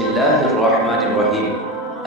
बिस्मिल्लाहिर्रहमानिर्रहीम।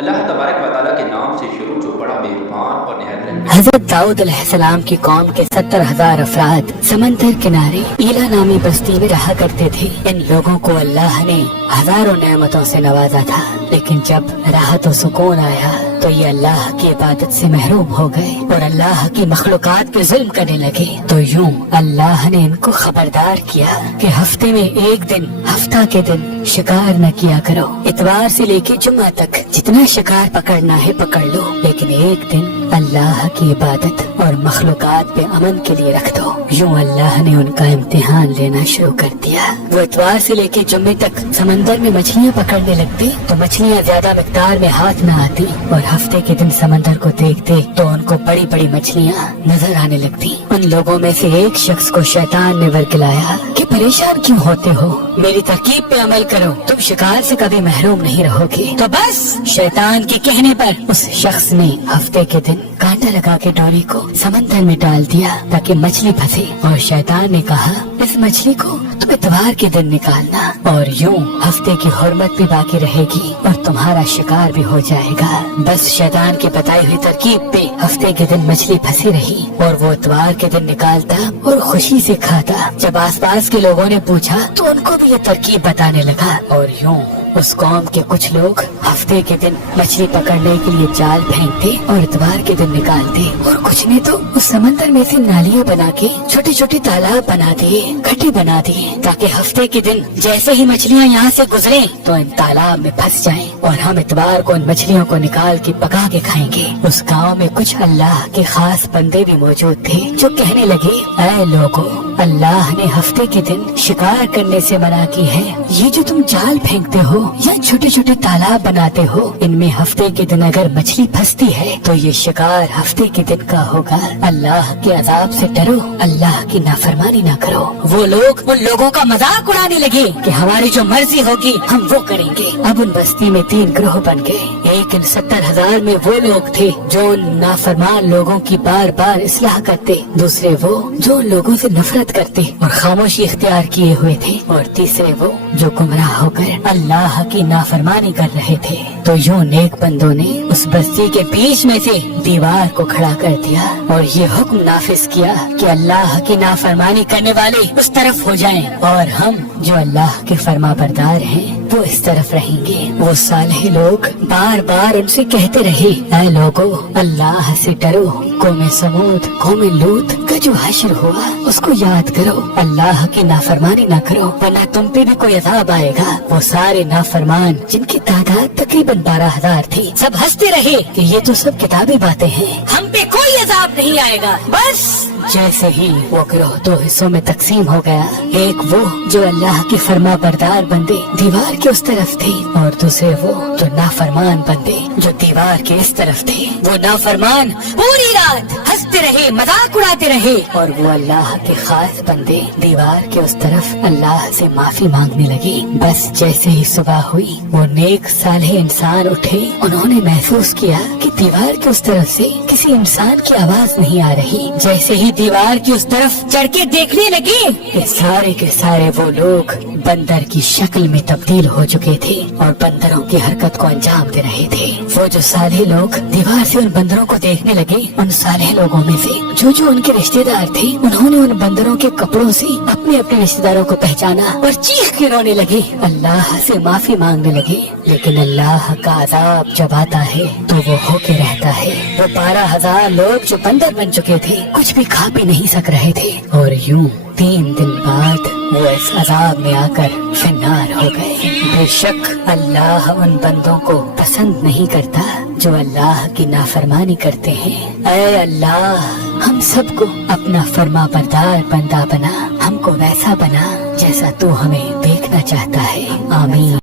अल्लाह तबारक व तआला के नाम से शुरू जो बड़ा मेहरबान और निहायत रहम। हजरत दाऊद अलैहिस्सलाम की कौम के 70,000 अफराद समंदर किनारे ईला नामी बस्ती में रहा करते थे। इन लोगों को अल्लाह ने हजारों नेमतों से नवाजा था, लेकिन जब राहत और सुकून आया तो ये अल्लाह की इबादत से महरूम हो गए और अल्लाह की मखलूकात पे जुल्म करने लगे। तो यूं अल्लाह ने इनको खबरदार किया कि हफ्ते में एक दिन, हफ्ता के दिन शिकार न किया करो। इतवार से लेके जुम्मा तक जितना शिकार पकड़ना है पकड़ लो, लेकिन एक दिन अल्लाह की इबादत और मखलूकात पे अमन के लिए रख दो। यूं अल्लाह ने उनका इम्तिहान लेना शुरू कर दिया। वो इतवार से लेके जुम्मे तक समंदर में मछलियाँ पकड़ने लगते तो मछलियाँ ज्यादा मिकदार में हाथ न आती, और हफ्ते के दिन समंदर को देखते तो उनको बड़ी बड़ी मछलियाँ नजर आने लगती। उन लोगों में से एक शख्स को शैतान ने वर्गलाया कि परेशान क्यों होते हो, मेरी तरकीब पे अमल करो, तुम शिकार से कभी महरूम नहीं रहोगे। तो बस शैतान के कहने पर उस शख्स ने हफ्ते के दिन कांटा लगा के डोरी को समंदर में डाल दिया ताकि मछली फंसे, और शैतान ने कहा इस मछली को तुम इतवार के दिन निकालना, और यूं हफ्ते की हुर्मत भी बाकी रहेगी और तुम्हारा शिकार भी हो जाएगा। बस शैतान की बताई हुई तरकीब पे हफ्ते के दिन मछली फंसी रही और वो इतवार के दिन निकालता और खुशी से खाता। जब आसपास के लोगों ने पूछा तो उनको भी ये तरकीब बताने लगा, और यूं उस कौम के कुछ लोग हफ्ते के दिन मछली पकड़ने के लिए जाल फेंकते और इतवार के दिन निकालते, और कुछ ने तो उस समंदर में से नालियाँ बना के छोटे छोटे तालाब बना दिए, गड्ढे बना दिए, ताकि हफ्ते के दिन जैसे ही मछलियाँ यहाँ से गुजरे तो इन तालाब में फंस जाएं और हम इतवार को उन मछलियों को निकाल के पका के खाएंगे। उस गाँव में कुछ अल्लाह के खास बंदे भी मौजूद थे जो कहने लगे, ऐ लोगों, अल्लाह ने हफ्ते के दिन शिकार करने से मना की है। ये जो तुम जाल फेंकते हो या छोटे छोटे तालाब बनाते हो, इनमें हफ्ते के दिन अगर मछली फंसती है तो ये शिकार हफ्ते के दिन का होगा। अल्लाह के अजाब से डरो, अल्लाह की नाफरमानी ना करो। वो लोग उन लोगों का मजाक उड़ाने लगे कि हमारी जो मर्जी होगी हम वो करेंगे। अब उन बस्ती में 3 ग्रोह बन गए। एक इन 70,000 में वो लोग थे जो उन नाफरमान लोगों की बार बार इस्लाह करते, दूसरे वो जो उन लोगों से नफरत करते और खामोशी इख्तियार किए हुए थे, और तीसरे वो जो गुमराह होकर अल्लाह की नाफरमानी कर रहे थे। तो यूं नेक बंदों ने उस बस्ती के बीच में से दीवार को खड़ा कर दिया और ये हुक्म नाफिज किया कि अल्लाह की नाफरमानी करने वाले उस तरफ हो जाएं और हम जो अल्लाह के फरमाबरदार हैं वो इस तरफ रहेंगे। वो सालेह लोग बार बार उनसे कहते रहे, ऐ लोगो, अल्लाह से डरो, कौमे समूद, कौमे लूत का जो हश्र हुआ उसको याद करो, अल्लाह की नाफरमानी ना करो वरना तुम पे भी कोई अजाब आएगा। वो सारे नाफरमान जिनकी तादाद तकरीबन 12,000 थी, सब हंसते रहे कि ये तो सब किताबी बातें हैं, हम पे कोई अजाब नहीं आएगा। बस जैसे ही वो गिरोह 2 हिस्सों में तकसीम हो गया, एक वो जो अल्लाह के फरमा बरदार बंदे दीवार के उस तरफ थे, और दूसरे वो जो नाफरमान बंदे जो दीवार के इस तरफ थे। वो नाफरमान पूरी रात हंसते रहे, मजाक उड़ाते रहे, और वो अल्लाह के खास बंदे दीवार के उस तरफ अल्लाह से माफी मांगने लगे। बस जैसे ही सुबह हुई वो नेक सालेह इंसान उठे, उन्होंने महसूस किया कि दीवार के उस तरफ से किसी इंसान की आवाज नहीं आ रही। जैसे ही दीवार की उस तरफ चढ़ के देखने लगे, ये सारे के सारे वो लोग बंदर की शक्ल में तब्दील हो चुके थे और बंदरों की हरकत को अंजाम दे रहे थे। वो जो साले लोग दीवार से उन बंदरों को देखने लगे, उन साले लोगों में से जो जो उनके रिश्तेदार थे, उन्होंने उन बंदरों के कपड़ों से अपने अपने रिश्तेदारों को पहचाना और चीख के रोने लगे, अल्लाह से माफी मांगने लगे। लेकिन अल्लाह का अजाब जब आता है तो वो होके रहता है। वो 12,000 लोग जो बंदर बन चुके थे कुछ भी खा पी नहीं सक रहे थे, और यूं 3 दिन बाद वो इस अजाब में आकर फिन्नार हो गए। बेशक अल्लाह उन बंदों को पसंद नहीं करता जो अल्लाह की नाफरमानी करते हैं। ऐ अल्लाह, हम सबको अपना फरमा बरदार बंदा बना, हमको वैसा बना जैसा तू हमें देखना चाहता है। आमीन।